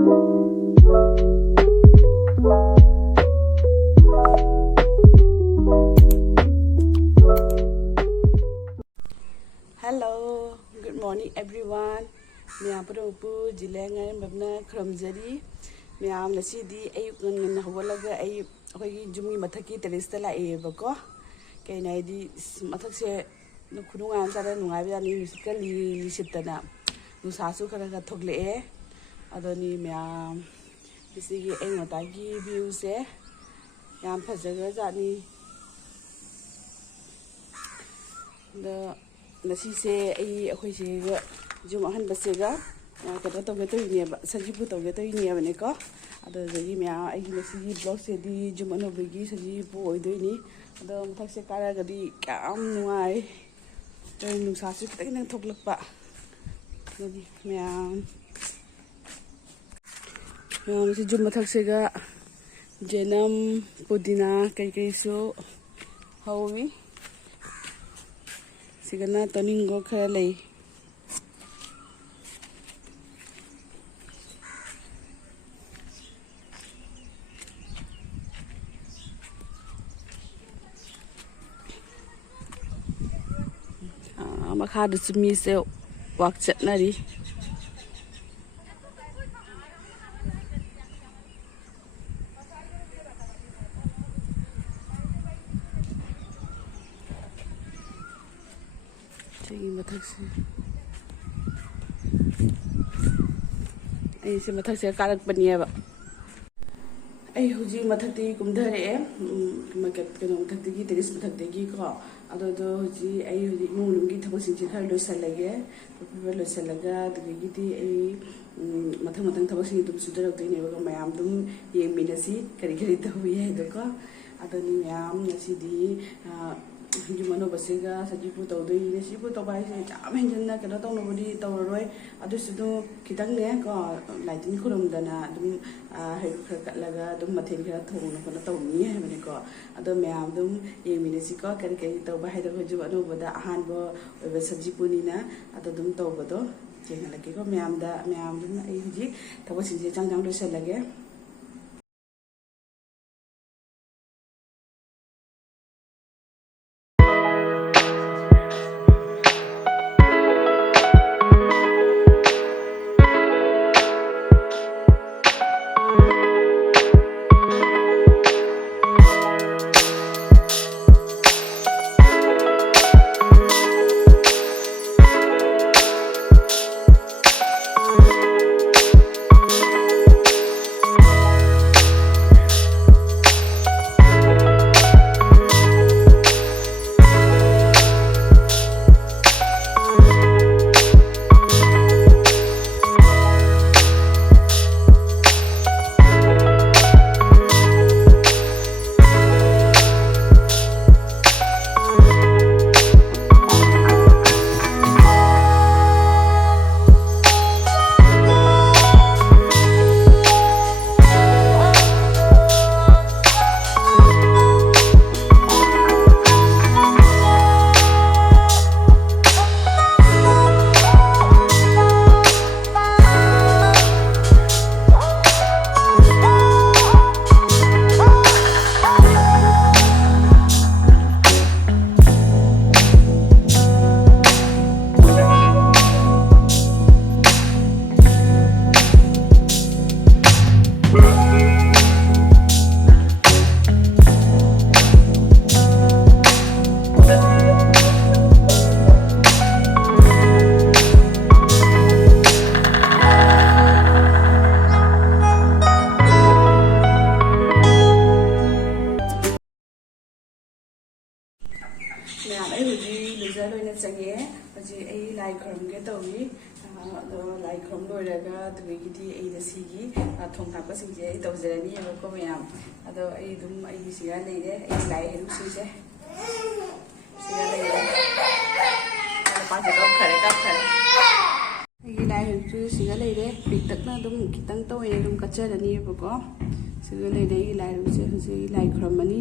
Hello, good morning everyone. Maya puru jilenga babna kramjari. Maya amlasi di ayuk ngan hawalaga ay ako'y jumi mathaki teresta la bako. Kay na di mathak se nukunungan tara nungabi ani musical lisitana. Nusasu kara thogle adoni maya isigi ay matagi view se yam phajaga jani the nasi akhoi se jum ahan basega kata to geto ni ba sajibu to geto ni ba ne ko ado jagi mya ai nasi blog se di jum ano bigi sajibu oidoi ni ado muthak se kara gadi kam nuai to nu sa su kita nang thoklak pa gadi mya si jum muthak se ga jenam pudina kai su hawi sigana toningo khara lei makhada chumi se wak chatnari से मथक से कारक बनिएबा आई हुजी मथकती कुमधरे कनो मथकती terrace मथकती को अदो हुजी आई हुजी नुनुगी थबसिंची खर लोसलगे paper लोसलगा दगीती आई मथक मथक थबसिंची तुम सुदरक्तोइनेबा मयाम दुम येमिनसी करी करी तहुई है दको अदोनी मयाम नसीदी जुमनो बसेगा सजीपु तौदई नसीपु तौबाई से चाम हेंजन कनो तौनबडी तौररोय अदुसुदु खितंग ने को लाइटिंग खुरमदना दुम है खर कटलगा दुम मथेन खरा थोंग न तौनी है बने को अदो म्याम दुम येमिनसी को करी करी तौबा है दो जु अनोबदा अहानबो ओबे सजीपुनिना अदो दुम तौबदो जेंगलके को म्याम दुम आई हुजी थबसिंजे चांग लोसलगे चंगे हजी लाई खरमगे तौरी लाई खरम लोरगा दुगीदी सिगी थोंग थापा सिंजे तौजरनी को मैम अदो सिगा लेरे लाई हेरु सिसे सिगा लेरे पासे कप खरे लाई हेरु सिगा लेरे पिकतकना खितंग तौए कच्चरनी को सिगा लेरे लाई हेरु से हजी लाई खरमनी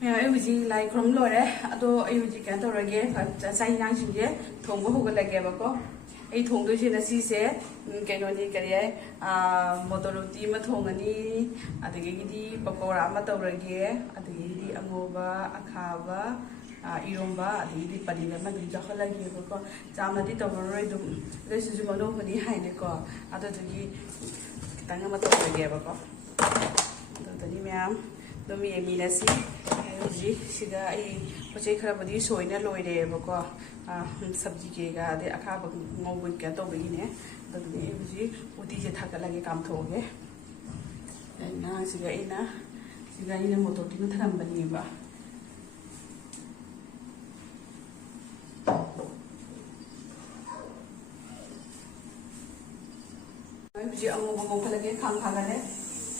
ꯑꯩ ꯍꯧꯖꯤꯛ ꯂꯥꯏ ꯈꯨꯔꯨꯝ ꯂꯣꯏꯔꯦ ꯑꯗꯣ ꯑꯩ ꯍꯧꯖꯤꯛ ꯀꯩꯅꯣ ꯇꯧꯔꯒꯦ ꯆꯥꯛ ꯏꯟꯁꯥꯡꯁꯤꯡꯁꯦ ꯊꯣꯡꯕ ꯍꯧꯒꯠꯂꯒꯦꯕꯀꯣ ꯑꯩ ꯊꯣꯡꯗꯣꯏꯁꯦ ꯉꯁꯤꯁꯦ ꯀꯩꯅꯣꯅꯤ ꯀꯔꯤ ꯍꯥꯏ ꯃꯣꯇꯣꯔ ꯎꯇꯤ ꯑꯃ ꯊꯣꯡꯉꯅꯤ ꯑꯗꯒꯤꯗꯤ ꯄꯀꯧꯔꯥ ꯑꯃ ꯇꯧꯔꯒꯦ ꯑꯗꯒꯤꯗꯤ ꯑꯉꯧꯕ ꯑꯈꯥꯕ ꯏꯔꯣꯝꯕ ꯑꯗꯒꯤꯗꯤ ꯄꯅꯤꯔ ꯑꯃ ꯑꯗꯨꯝ ꯌꯥꯎꯍꯜꯂꯒꯦꯕꯀꯣ ꯆꯥꯝꯅꯗꯤ ꯇꯧꯔꯔꯣꯏ ꯑꯗꯨꯝ ꯑꯗꯨꯏꯁꯤꯁꯨ ꯃꯅꯨꯡꯕꯨꯗꯤ ꯍꯥꯏꯅꯀꯣ ꯑꯗꯨꯗꯨꯒꯤ ꯈꯤꯇꯪ ꯑꯃ ꯇꯧꯔꯒꯦꯕꯀꯣ ꯑꯗꯨꯗꯒꯤ ꯃꯌꯥꯝ ꯑꯗꯨꯝ ꯌꯦꯡꯃꯤꯟꯅꯁꯤ ꯍꯧꯖꯤꯛ ꯁꯤꯗ ꯑꯩ ꯄꯣꯠꯆꯩ ꯈꯔꯕꯨꯗꯤ ꯁꯣꯏꯅ ꯂꯣꯏꯔꯦꯕꯀꯣ ꯁꯕꯖꯤ ꯀꯩꯀꯥ ꯑꯗꯩ ꯑꯈꯥꯕ ꯉꯧꯕ ꯀꯩꯀꯥ ꯇꯧꯕꯒꯤꯅꯦ ꯑꯗꯨꯗꯨꯅꯤ ꯑꯩ ꯍꯧꯖꯤꯛ ꯎꯇꯤꯁꯦ ꯊꯥꯒꯠꯂꯒꯦ ꯀꯥꯝꯊꯣꯛꯑꯒꯦ ꯁꯤꯒ ꯑꯩꯅ ꯃꯣꯇꯣꯔꯇꯤꯅ ꯊꯝꯕꯅꯦꯕ ꯍꯧꯖꯤꯛ ꯑꯉꯧꯕ ꯉꯧꯈꯠꯂꯒꯦ ꯈꯥꯡ ꯊꯥꯒꯠꯂꯦ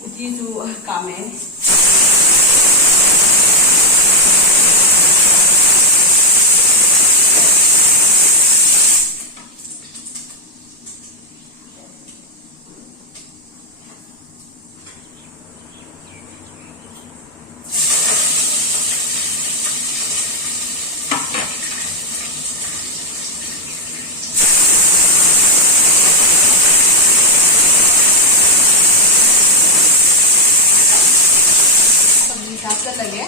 ꯎꯇꯤꯁꯨ ꯀꯥꯝꯃꯦ हापचल्लगे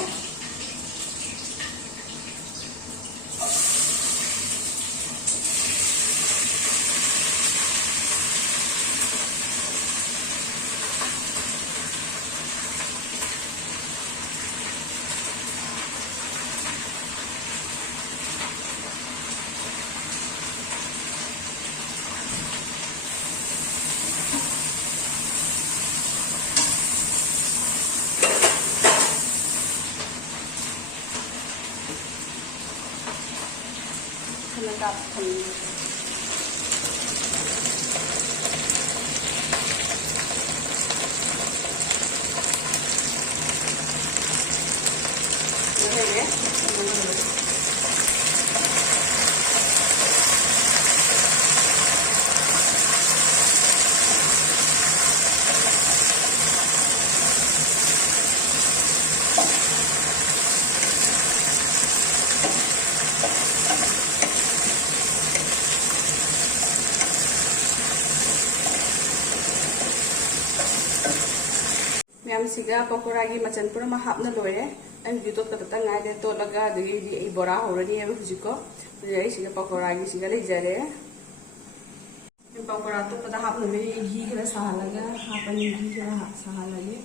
मैम पकोड़ा की मचन पूरा हापना लोरे तोटता गायदे तोलगा बोरा होरनी हजिको पकोड़ा की लेजरे पकोड़ा तोपदा हापने घी खरा साहलगा हापनी घी खरा साहलगे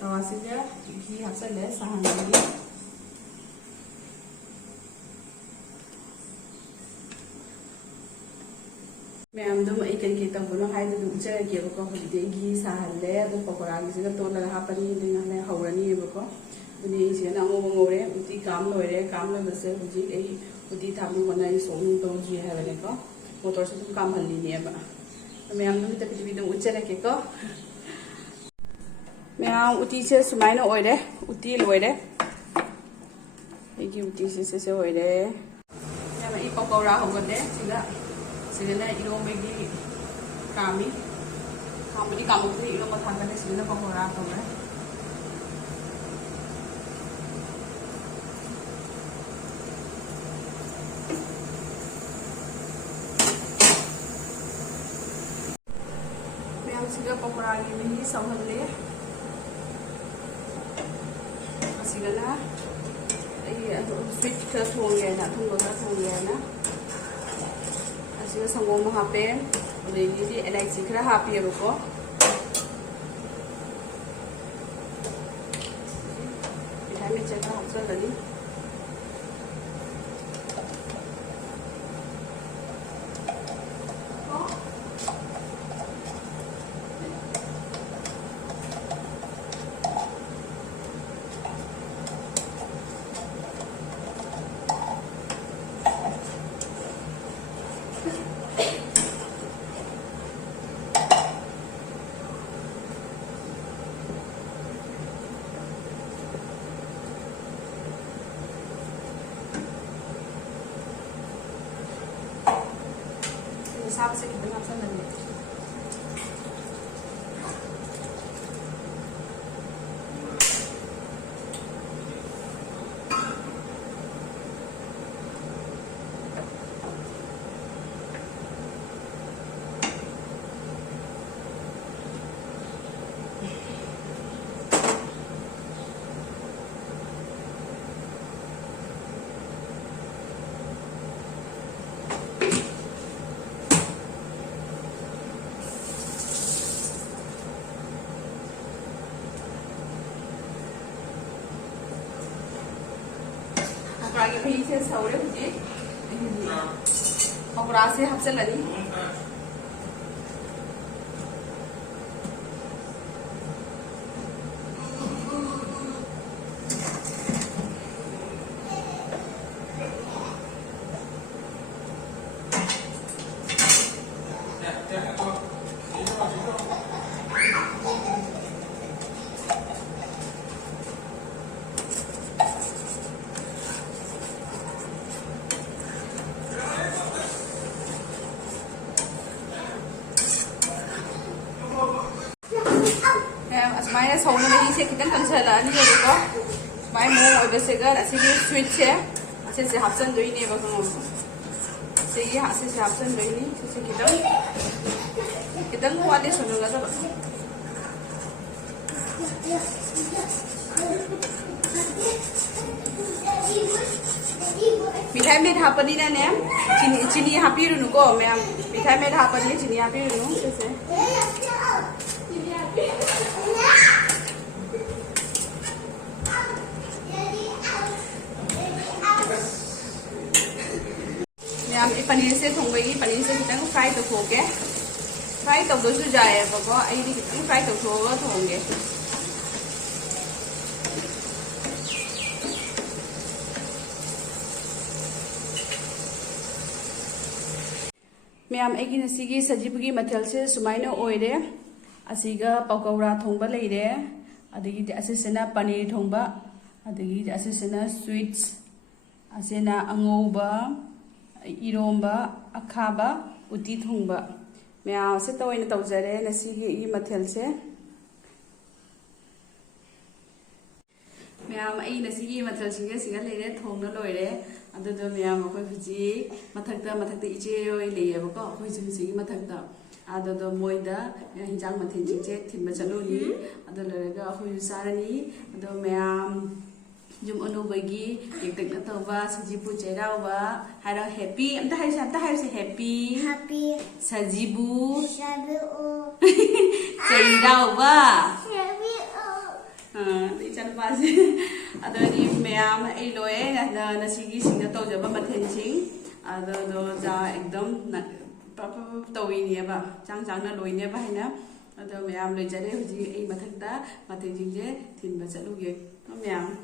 तवासीगा घी हापसले साहलगे मैम कई तबनो उचरगेबको हजिए घी साहले पकोड़ा की तोल हापनी हौरनीबको अमूब ngौरे उती काम लोरे काम लोबसे हजिक उती थाबी होना सोनी तौजी है मोटर से काम हल्लीनेब मैम तभी उचरगेको मैम उती से सुमायन ओरे उती लोरे उती से ओरे मैम पकौड़ा होगले सिगना इरोंबगी कामी कामबदी कामुक्ति इरोंब थागले सिगना पकौड़ा तौरे मैम सिगा पकौड़ा की मही सौहले सिगना स्वीट खरा थोंगेना थोंबा खरा थोंगेना संगोम हापे एलाइची खरा हापीबको मिठाई मिर्चा खरा हापचलनी ꯑꯁꯥꯕꯁꯦ ꯈꯤꯇꯪ ꯍꯥꯞꯆꯜꯂꯅꯤ पकोड़ा की भी से सौरे हुए पकोड़ा से हफ्चलनी असमाय सौन मही से खितन कंसलनी को सुमाय मोम ओइबसेगा असिगी स्वीट से असे हापसन दोइने बखम सेगी हासे से हापसन दोइनी से खितन खितन वाले सुनुगा तो मिठाई में हापनी ना ने चीनी हापिरुनु को मैम मिठाई में हापनी चीनी हापिरुनु से पनीर से थोंबगी पनीर से खितंग फ्राई तौथोगे फ्राई तौदसु जाएबको अइदी खितंग फ्राई तौथोगा थोंगे मैम एगी नसीगी सजीबगी मथल से सुमाइना ओइरे असीगा पकौड़ा थोंबा लेरे अदगी असिसना पनीर थोंबा अदगी असिसना स्वीट्स असेना अंगोबा इरोंबा अखाबा उती थोंबा मैम से तोइना तौजरे नसीगी ई मथल से मैम आई नसीगी मथल सिंगे सिंगा लेरे थोंना लोइरे अदुदो मैम अखोय हुजी मथक्ता इचे ओइ लेयेबको अखोय हुजी मथक्ता अदुदो मोइदा हिंजांग मथेन जिंजे थिनबा चलुनी अदो लरगा अखोय सारनी अदो मैम जुम अनुबगी एकटक नतौबा सजीबु चेराउबा हारा हैप्पी अमता हाइसे हैप्पी सजीबु चेराउबा चनपासे अदनी मैम ए लोए नसीगी सिंग तौजबा मथेनसिंग अदो जा एकदम तौइनेबा चांग लोइनेबा हैना अदो मैम लोइजरे हुजी ए मथक्ता मथेजिंजे थिनबा चलुगे मैम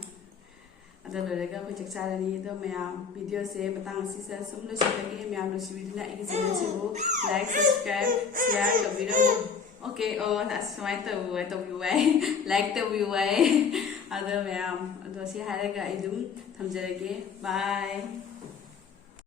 अदो लोरेगा कोइ चक्चारनी अदो मैम वीडियो से बतांग सिसा सुम लोसिलगे मैम लोसिबिदना ए चैनल सेबु लाइक सब्सक्राइब शेयर तबिरो ओके ओ असमाय तौबिवाय लाइक तौबिवाय अदो मैम अदो से हारगा इदुम थमजरगे बाय